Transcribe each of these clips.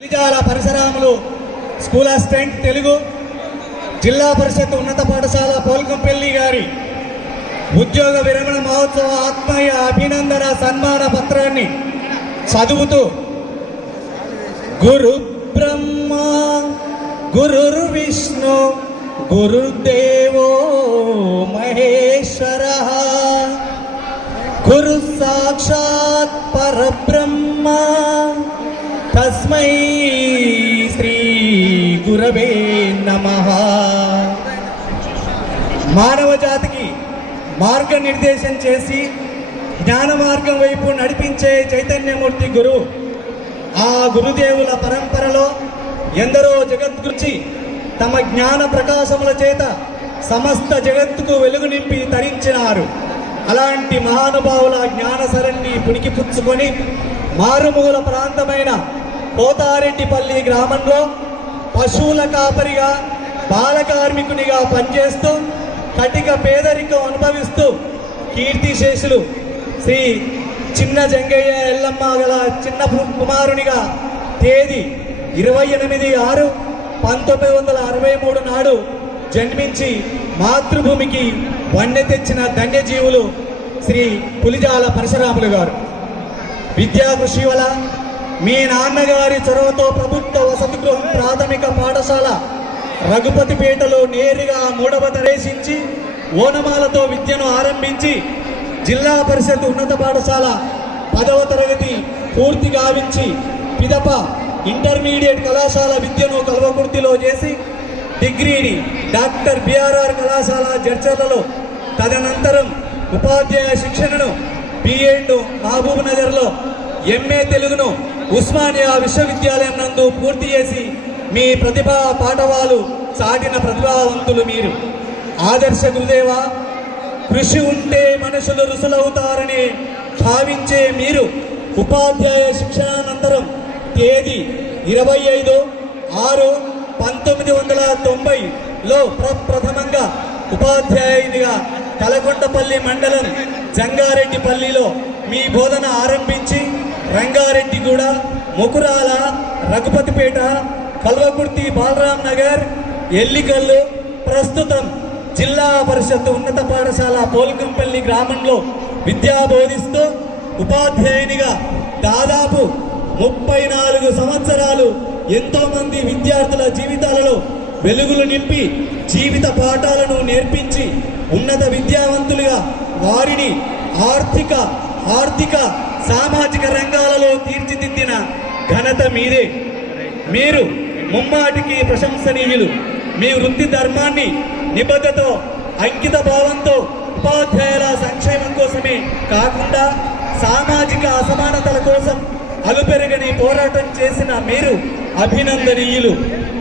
Pulijala Parisaramulu school assistant Telugu zilla parishad ఉన్నత పాఠశాల పోల్కంపల్లి గారి ఉద్యోగ విరమణ మహోత్సవ ఆత్మీయ అభినందన సన్మాన పత్రాన్ని చదువుతూ గురు బ్రహ్మ గురుర్ విష్ణు గురుదేవో మహేశ్వర గురు సాక్షాత్ పరబ్రహ్మ. తస్మై శ్రీ గురవే నమ. మానవ జాతికి మార్గనిర్దేశం చేసి జ్ఞాన మార్గం వైపు నడిపించే చైతన్యమూర్తి గురువు ఆ గురుదేవుల పరంపరలో ఎందరో జగద్గురించి తమ జ్ఞాన ప్రకాశముల చేత సమస్త జగత్తుకు వెలుగు నింపి తరించినారు. అలాంటి మహానుభావుల జ్ఞాన సరణి పుణికి పుచ్చుకొని మారుమూల ప్రాంతమైన పోతారెడ్డిపల్లి గ్రామంలో పశువుల కాపరిగా బాల కార్మికునిగా పనిచేస్తూ కటిక పేదరికం అనుభవిస్తూ కీర్తిశేషులు శ్రీ చిన్న జంగయ్య ఎల్లమ్మ గల చిన్న కుమారునిగా తేదీ ఇరవై ఎనిమిది ఆరు పంతొమ్మిది వందల అరవై మూడు నాడు జన్మించి మాతృభూమికి వన్నె తెచ్చిన ధన్యజీవులు శ్రీ పులిజాల పరశురాములు గారు. విద్యా కృషి వల్ల మీ నాన్నగారి చొరవతో ప్రభుత్వ వసతి గృహం ప్రాథమిక పాఠశాల రఘుపతిపేటలో నేరుగా మూడవ ప్రవేశించి ఓనమాలతో విద్యను ఆరంభించి జిల్లా పరిషత్ ఉన్నత పాఠశాల పదవ తరగతి పూర్తి గావించి పిదప ఇంటర్మీడియట్ కళాశాల విద్యను కల్వకుర్తిలో చేసి డిగ్రీని డాక్టర్ బిఆర్ఆర్ కళాశాల జడ్చర్లలో తదనంతరం ఉపాధ్యాయ శిక్షణను బిఎడ్ మహబూబ్ నగర్లో ఎంఏ తెలుగును ఉస్మానియా విశ్వవిద్యాలయం నందు పూర్తి చేసి మీ ప్రతిభా పాఠవాలు సాటిన ప్రతిభావంతులు మీరు. ఆదర్శ గురుదేవ కృషి ఉంటే మనుషులు రుసులవుతారని భావించే మీరు ఉపాధ్యాయ శిక్షణానంతరం తేదీ ఇరవై ఐదు ఆరు పంతొమ్మిది వందల తొంభైలో ప్రప్రథమంగా ఉపాధ్యాయునిగా కలకొండపల్లి మండలం జంగారెడ్డిపల్లిలో మీ బోధన ఆరంభించి రంగారెడ్డిగూడ ముకురాల రఘుపతిపేట కల్వకుర్తి బాలరాం నగర్ ఎల్లికల్లు ప్రస్తుతం జిల్లా పరిషత్ ఉన్నత పాఠశాల పోల్కంపల్లి గ్రామంలో విద్యా బోధిస్తూ ఉపాధ్యాయునిగా దాదాపు ముప్పై నాలుగు సంవత్సరాలు ఎంతోమంది విద్యార్థుల జీవితాలలో వెలుగులు నింపి జీవిత పాఠాలను నేర్పించి ఉన్నత విద్యావంతులుగా వారిని ఆర్థిక ఆర్థిక సామాజిక రంగాలలో తీర్చిదిద్దిన ఘనత మీదే. మీరు ముమ్మాటికి ప్రశంసనీయులు. మీ వృత్తి ధర్మాన్ని నిబద్ధతో అంకిత భావంతో ఉపాధ్యాయుల సంక్షేమం కోసమే కాకుండా సామాజిక అసమానతల కోసం అలుపెరగని పోరాటం చేసిన మీరు అభినందనీయులు.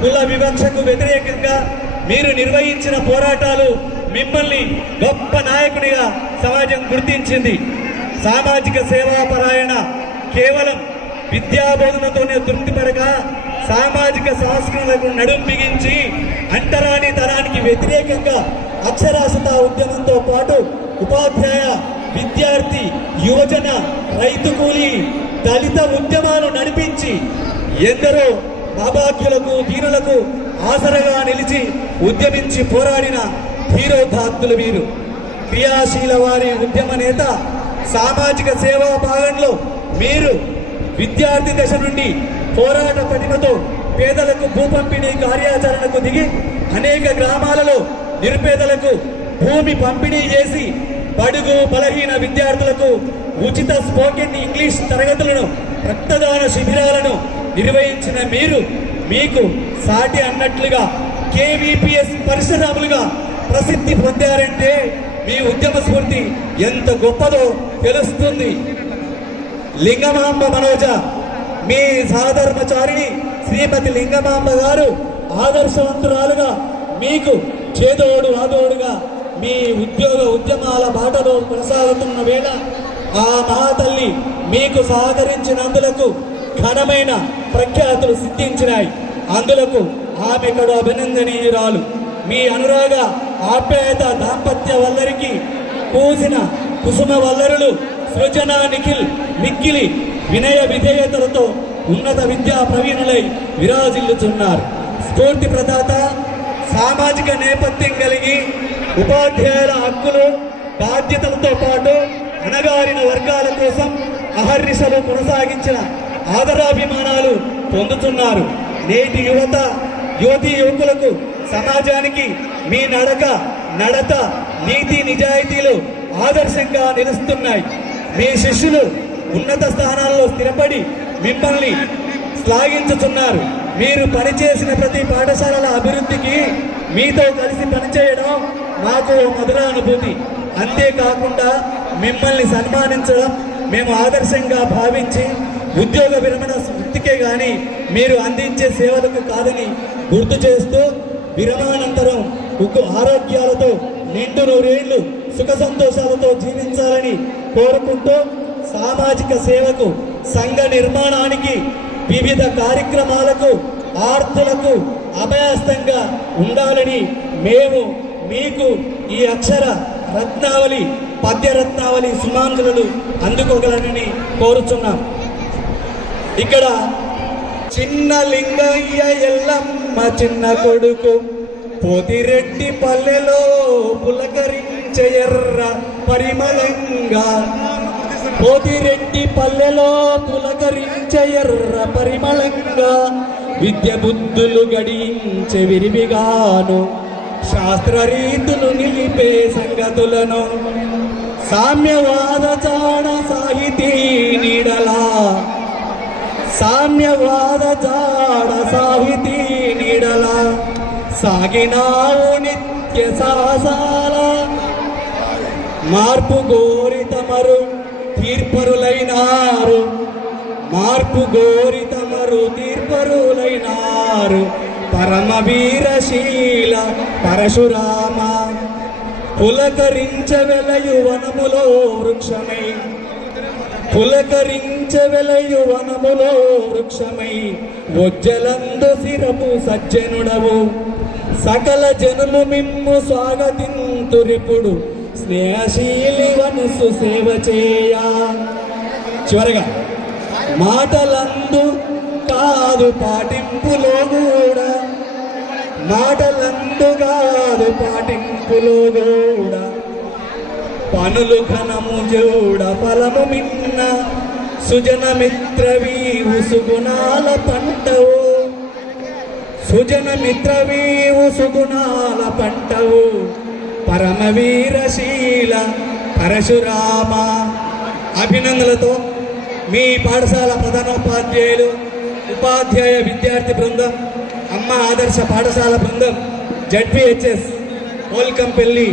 కుల వివక్షకు వ్యతిరేకంగా మీరు నిర్వహించిన పోరాటాలు మిమ్మల్ని గొప్ప నాయకునిగా సమాజం గుర్తించింది. సామాజిక సేవాపరాయణ కేవలం విద్యాబోధనతోనే తృప్తిపడక సామాజిక సంస్కృతులకు నడుం బిగించి అంటరాని తరానికి వ్యతిరేకంగా అక్షరాస్యత ఉద్యమంతో పాటు ఉపాధ్యాయ విద్యార్థి యువజన రైతు కూలీ దళిత ఉద్యమాలు నడిపించి ఎందరో అభాగ్యులకు దీనులకు ఆసరగా నిలిచి ఉద్యమించి పోరాడిన ధీరోధాత్తులు వీరు. క్రియాశీల వారి ఉద్యమ నేత సామాజిక సేవా భాగంలో మీరు విద్యార్థి దశ నుండి పోరాట ప్రతిమతో పేదలకు భూ పంపిణీ కార్యాచరణకు దిగి అనేక గ్రామాలలో నిరుపేదలకు భూమి పంపిణీ చేసి బడుగు బలహీన విద్యార్థులకు ఉచిత స్పోకెన్ ఇంగ్లీష్ తరగతులను రక్తదాన శిబిరాలను నిర్వహించిన మీరు మీకు సాటి అన్నట్లుగా కేవీపీఎస్ పరిశ్రమలుగా ప్రసిద్ధి పొందారంటే మీ ఉద్యమ స్ఫూర్తి ఎంత గొప్పదో తెలుస్తుంది. లింగమాంబ మనోజ మీ సహధర్మచారిణి శ్రీపతి లింగమాంబ గారు ఆదర్శవంతురాలుగా మీకు చేదోడు ఆదోడుగా మీ ఉద్యోగ ఉద్యమాల బాటలో కొనసాగుతున్న వేళ ఆ మహాతల్లి మీకు సహకరించినందులకు ఘనమైన ప్రఖ్యాతులు సిద్ధించినాయి. అందులకు ఆమె కడు అభినందనీయురాలు. మీ అనురాగ ఆప్యాయత దాంపత్య వల్లరికి పూసిన కుసుమ వల్లరులు సృజన నిఖిల్ మిక్కిలి వినయ విధేయతలతో ఉన్నత విద్యా ప్రవీణులై విరాజిల్లుతున్నారు స్ఫూర్తి ప్రదాత సామాజిక నేపథ్యం కలిగి ఉపాధ్యాయుల హక్కులు బాధ్యతలతో పాటు అణగారిన వర్గాల కోసం అహర్నిశలు కొనసాగించిన ఆదరాభిమానాలు పొందుతున్నారు. నేటి యువత యువతీ యువకులకు సమాజానికి మీ నడక నడత నీతి నిజాయితీలు ఆదర్శంగా నిలుస్తున్నాయి. మీ శిష్యులు ఉన్నత స్థానాల్లో స్థిరపడి మిమ్మల్ని శ్లాఘించుతున్నారు. మీరు పనిచేసిన ప్రతి పాఠశాలల అభివృద్ధికి మీతో కలిసి పనిచేయడం మాకు మధుర అనుభూతి. అంతేకాకుండా మిమ్మల్ని సన్మానించడం మేము ఆదర్శంగా భావించి ఉద్యోగ విరమణ వృత్తికే కానీ మీరు అందించే సేవలకు కాదని గుర్తు చేస్తూ విరమానంతరం ఉక్కు ఆరోగ్యాలతో నిండు నూరేళ్ళు సుఖ సంతోషాలతో జీవించాలని కోరుకుంటూ సామాజిక సేవకు సంఘ నిర్మాణానికి వివిధ కార్యక్రమాలకు ఆర్తులకు అభయాస్తంగా ఉండాలని మేము మీకు ఈ అక్షర రత్నావళి పద్యరత్నావళి సుమాంజులను అందుకోగలనని కోరుచున్నాం. ఇక్కడ చిన్న లింగయ్య ఎల్లమ్మ మా చిన్న కొడుకు పొదిరెడ్డి పల్లెలో పులకరించే ఎర్ర పరిమళంగా. పోతిరెడ్డి పల్లెలో పులకరించే ఎర్ర పరిమళంగా. విద్య బుద్ధులు గడించే విరివిగాను. శాస్త్ర రీతులు నిలిపే సంగతులను సామ్యవాద చాడ సాహితీ నీడలా. సామ్యవాద జాడ సాహితీ ఎడల సాగినావు నిత్య సాసాల మార్పు గోరితమరు తీర్పరులైనారు మార్పు గోరితమరు తీర్పరులైనారు పరమవీరశీల పరశురామ పులకరించవెలయు వనములో వృక్షమై పులకరించవెలయు వనములో వృక్షమై వజ్జలందు సిరపు సజ్జనుడవు. సకల జనులు మిమ్ము స్వాగతింతురిపుడు స్నేహశీలి వనసు సేవ చేయా. చివరగా మాటలందు కాదు పాటింపులో కూడా మాటలందు కాదు పాటింపులో కూడా పనులు ఘనము జోడ ఫలము మిన్న. సుజన మిత్రవీవు సుగుణాల పంటవు. సుజన మిత్రవీవు సుగుణాల పంటవు. పరమవీరశీల పరశురామ. అభినందనలతో మీ పాఠశాల ప్రధానోపాధ్యాయులు ఉపాధ్యాయ విద్యార్థి బృందం అమ్మ ఆదర్శ పాఠశాల బృందం జడ్పిహెచ్ఎస్ కోల్కంపల్లి